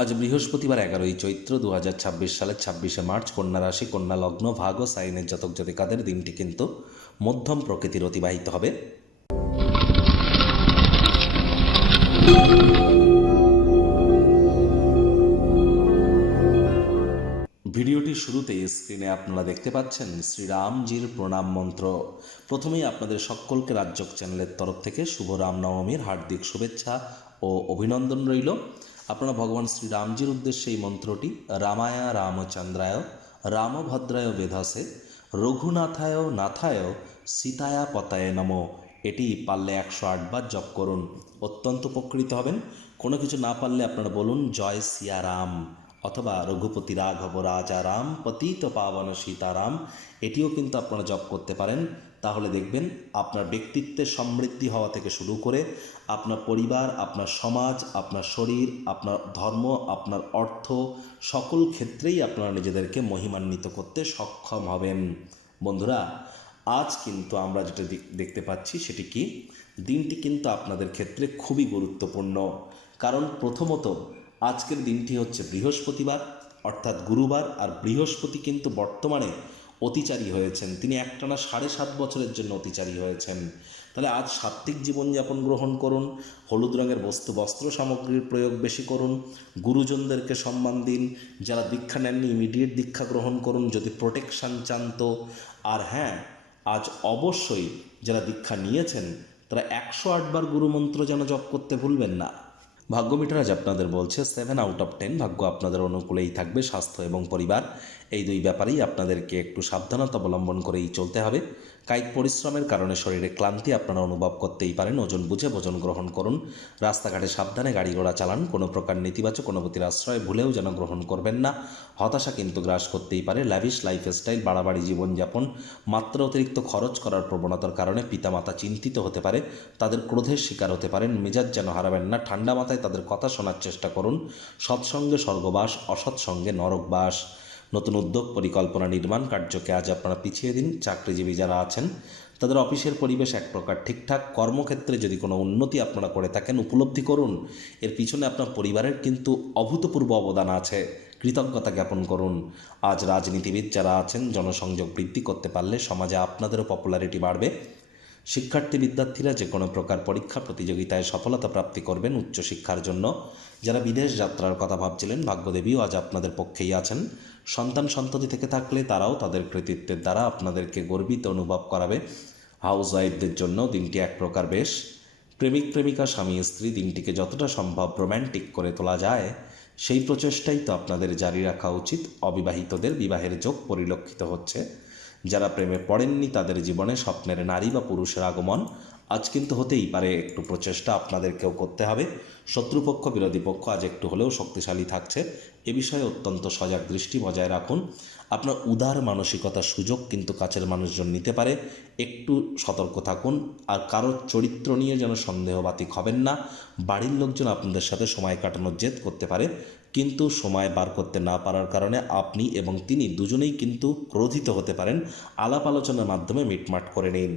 আজ বৃহস্পতিবার 11ই চৈত্র 2026 সালের 26শে মার্চ, কন্যা রাশি, কন্যা লগ্ন, ভাগ ও সাইনের জাতক জাতিকাদের দিনটি কিন্তু মধ্যম প্রকৃতির অতিবাহিত হবে। ভিডিওটির শুরুতেই স্ক্রিনে আপনারা দেখতে পাচ্ছেন শ্রীরামজির প্রণাম মন্ত্র। প্রথমেই আপনাদের সকলকে রাজ্যক চ্যানেলের তরফ থেকে শুভ রামনবমীর হার্দিক শুভেচ্ছা ও অভিনন্দন রইল। আপনারা ভগবান শ্রীরামজির উদ্দেশ্যে এই মন্ত্রটি রামায় রামচন্দ্রায় রামভদ্রায় বেধসে রঘুনাথায় নাথায় সীতায়া পতায় নমঃ এটি পারলে 108 বার জপ করুন, অত্যন্ত উপকৃত হবেন। কোনো কিছু না পারলে আপনারা বলুন জয় সিয়ারাম অথবা রঘুপতি রাঘব রাজা রাম পতিত পাবন সীতারাম, এটিও কিন্তু আপনারা জপ করতে পারেন। তাহলে দেখবেন আপনার ব্যক্তিত্বের সমৃদ্ধি হওয়া থেকে শুরু করে আপনার পরিবার, আপনার সমাজ, আপনার শরীর, আপনার ধর্ম, আপনার অর্থ, সকল ক্ষেত্রেই আপনারা নিজেদেরকে মহিমান্বিত করতে সক্ষম হবেন। বন্ধুরা, আজ কিন্তু আমরা যেটা দেখতে পাচ্ছি সেটি কি, দিনটি কিন্তু আপনাদের ক্ষেত্রে খুবই গুরুত্বপূর্ণ। কারণ প্রথমত আজকের দিনটি হচ্ছে বৃহস্পতিবার অর্থাৎ গুরুবার, আর বৃহস্পতি কিন্তু বর্তমানে অতিচারী হয়েছেন। তিনি একটানা 7.5 বছরের জন্য অতিচারী হয়েছেন। তাহলে আজ সাত্ত্বিক জীবনযাপন গ্রহণ করুন, হলুদ রঙের বস্ত্র সামগ্রীর প্রয়োগ বেশি করুন, গুরুজনদেরকে সম্মান দিন, যারা দীক্ষা নেননি ইমিডিয়েট দীক্ষা গ্রহণ করুন যদি প্রোটেকশান চান তো। আর হ্যাঁ, আজ অবশ্যই যারা দীক্ষা নিয়েছেন তারা 108 বার গুরুমন্ত্র যেন জপ করতে ভুলবেন না। ভাগ্য মিটার আজ আপনাদের বলছে 7/10 ভাগ্য আপনাদের অনুকূলেই থাকবে। স্বাস্থ্য এবং পরিবার এই দুই ব্যাপারেই আপনাদেরকে একটু সাবধানতা অবলম্বন করেই চলতে হবে। কায়িক পরিশ্রমের কারণে শরীরে ক্লান্তি আপনারা অনুভব করতেই পারেন। ওজন বুঝে ভোজন গ্রহণ করুন, রাস্তাঘাটে সাবধানে গাড়ি ঘোড়া চালান, কোনো প্রকার নেতিবাচক অনুভূতির আশ্রয় ভুলেও যেন গ্রহণ করবেন না। হতাশা কিন্তু গ্রাস করতেই পারে। ল্যাভিশ লাইফস্টাইল, বাড়াবাড়ি জীবনযাপন, মাত্রা অতিরিক্ত খরচ করার প্রবণতার কারণে পিতামাতা চিন্তিত হতে পারে, তাদের ক্রোধের শিকার হতে পারেন। মেজাজ যেন হারাবেন না, ঠান্ডা মাথায় তাদের কথা শোনার চেষ্টা করুন। সৎসঙ্গে স্বর্গবাস, অসৎসঙ্গে নরকবাস। নতুন উদ্যোগ, পরিকল্পনা, নির্মাণ কার্যকে আজ আপনারা পিছিয়ে দিন। চাকরিজীবী যারা আছেন তাদের অফিসের পরিবেশ এক প্রকার ঠিকঠাক। কর্মক্ষেত্রে যদি কোনো উন্নতি আপনারা করে থাকেন উপলব্ধি করুন, এর পিছনে আপনার পরিবারের কিন্তু অভূতপূর্ব অবদান আছে, কৃতজ্ঞতা জ্ঞাপন করুন। আজ রাজনীতিবিদ যারা আছেন জনসংযোগ বৃদ্ধি করতে পারলে সমাজে আপনাদেরও পপুলারিটি বাড়বে। শিক্ষার্থী বিদ্যার্থীরা যে কোনো প্রকার পরীক্ষা প্রতিযোগিতায় সফলতা প্রাপ্তি করবেন উচ্চশিক্ষার জন্য। যারা বিদেশ যাত্রার কথা ভাবছিলেন ভাগ্যদেবীও আজ আপনাদের পক্ষেই আছেন। সন্তান সন্ততি থেকে থাকলে তারাও তাদের কৃতিত্বের দ্বারা আপনাদেরকে গর্বিত অনুভব করাবে। হাউস ওয়াইফদের জন্য দিনটি এক প্রকার বেশ। প্রেমিক প্রেমিকা, স্বামী স্ত্রী দিনটিকে যতটা সম্ভব রোম্যান্টিক করে তোলা যায় সেই প্রচেষ্টাই তো আপনাদের জারি রাখা উচিত। অবিবাহিতদের বিবাহের যোগ পরিলক্ষিত হচ্ছে। যারা প্রেমে পড়েননি তাদের জীবনে স্বপ্নের নারী বা পুরুষের আগমন আজ কিন্তু হতেই পারে। একটু প্রচেষ্টা আপনাদেরকেও করতে হবে। শত্রুপক্ষ, বিরোধী পক্ষ আজ একটু হলেও শক্তিশালী থাকছে, এ বিষয়ে অত্যন্ত সজাগ দৃষ্টি বজায় রাখুন। আপনার উদার মানসিকতার সুযোগ কিন্তু কাছের মানুষজন নিতে পারে, একটু সতর্ক থাকুন। আর কারোর চরিত্র নিয়ে যেন সন্দেহবাতিক হবেন না। বাড়ির লোকজন আপনাদের সাথে সময় কাটানোর জেদ করতে পারে, কিন্তু সময় বার করতে না পারার কারণে আপনি এবং তিনি দুজনেই কিন্তু ক্রোধিত হতে পারেন। আলাপ আলোচনার মাধ্যমে মিটমাট করে নিন।